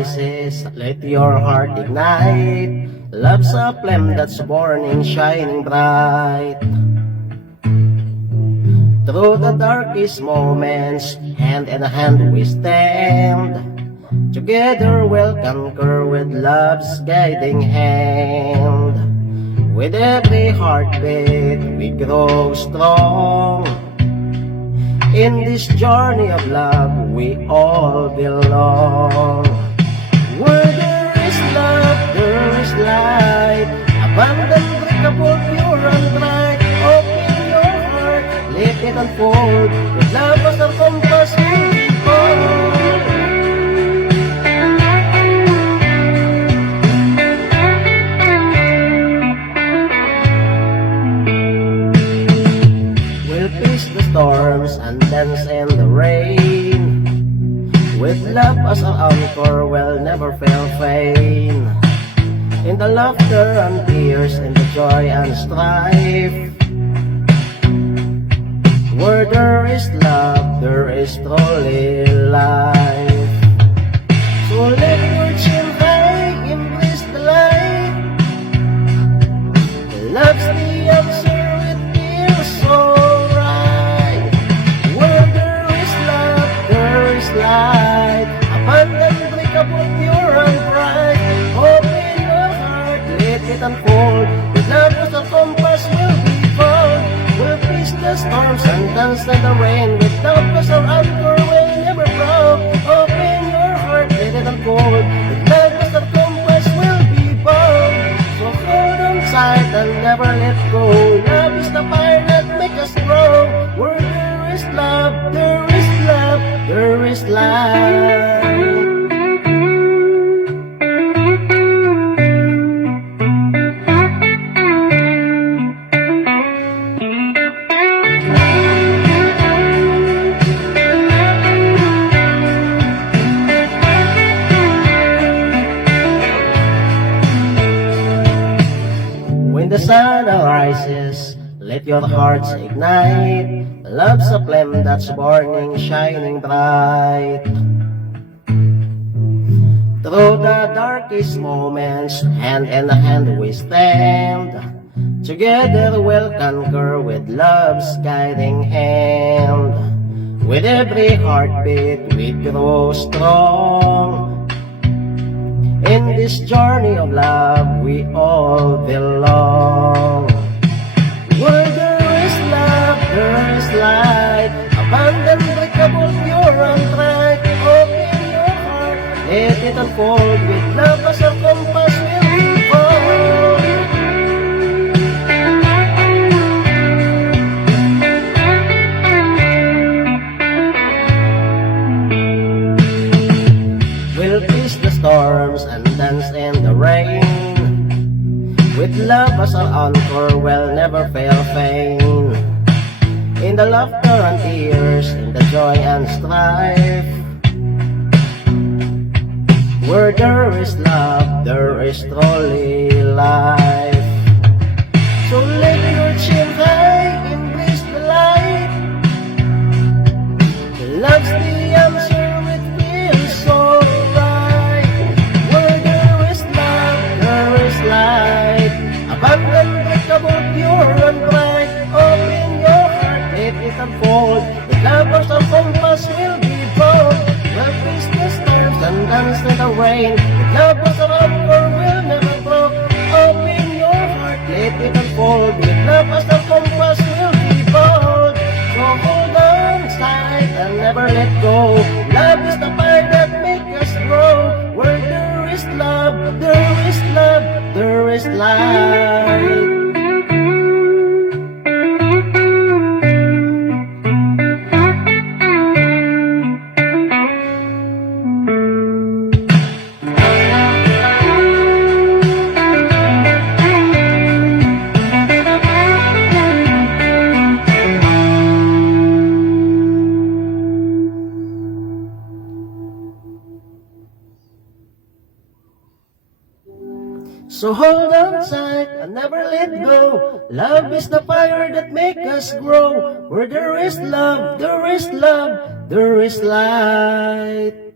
rises, let your heart ignite. Love's a flame that's burning, shining bright. Through the darkest moments, hand in hand we stand. Together we'll conquer with love's guiding hand. With every heartbeat we grow strong. In this journey of love we all belong. Where there is love, there is light. Abundant, breakable, pure and bright. Open your heart, let it unfold. With love as our compass we behold. Storms and dance in the rain. With love as our anchor, we'll never fail faint. In the laughter and tears, in the joy and strife. Where there is love, there is truly life. So let your chin high, embrace the light. Love's the answer, it feels so light, abundant, breakable, pure and bright. Open your heart, let it unfold. With love as a compass will be found. We'll face the storms and dance in the rain. With love as our anchor, we'll never frown. Open your heart, let it unfold. With love as a compass will be found. So hold on tight and never let go. Love is the fire that makes us grow. Where there is love, there is love, there is light. When the sun arises, let your hearts ignite. Love's a flame that's burning, shining bright. Through the darkest moments, hand in hand we stand. Together we'll conquer with love's guiding hand. With every heartbeat we grow strong. In this journey of love we all belong. Where there is love, there is light. Abundant, breakable, pure and bright. Open your heart, let it unfold. With love as our compass will be bold. We'll face the storms and dance in the rain. With love as our anchor, we'll never fail faint. In the laughter and tears, in the joy and strife. Where there is love, there is truly life. So let your chin high, embrace the light. Love's the answer, it feels so right. Where there is love, there is light. Abundant, breakable, pure and bright. Open your heart, let it unfold. The love of our compass will be bold. We'll face the storms and dance in the rain. The love of our anchor will never grow. Open your heart, let it unfold. With love as our compass will be bold. So hold on tight and never let go. Love is the fire that makes us grow. Where there is love, there is love, there is light. So hold on tight and never let go. Love is the fire that makes us grow. Where there is love, there is love, there is light.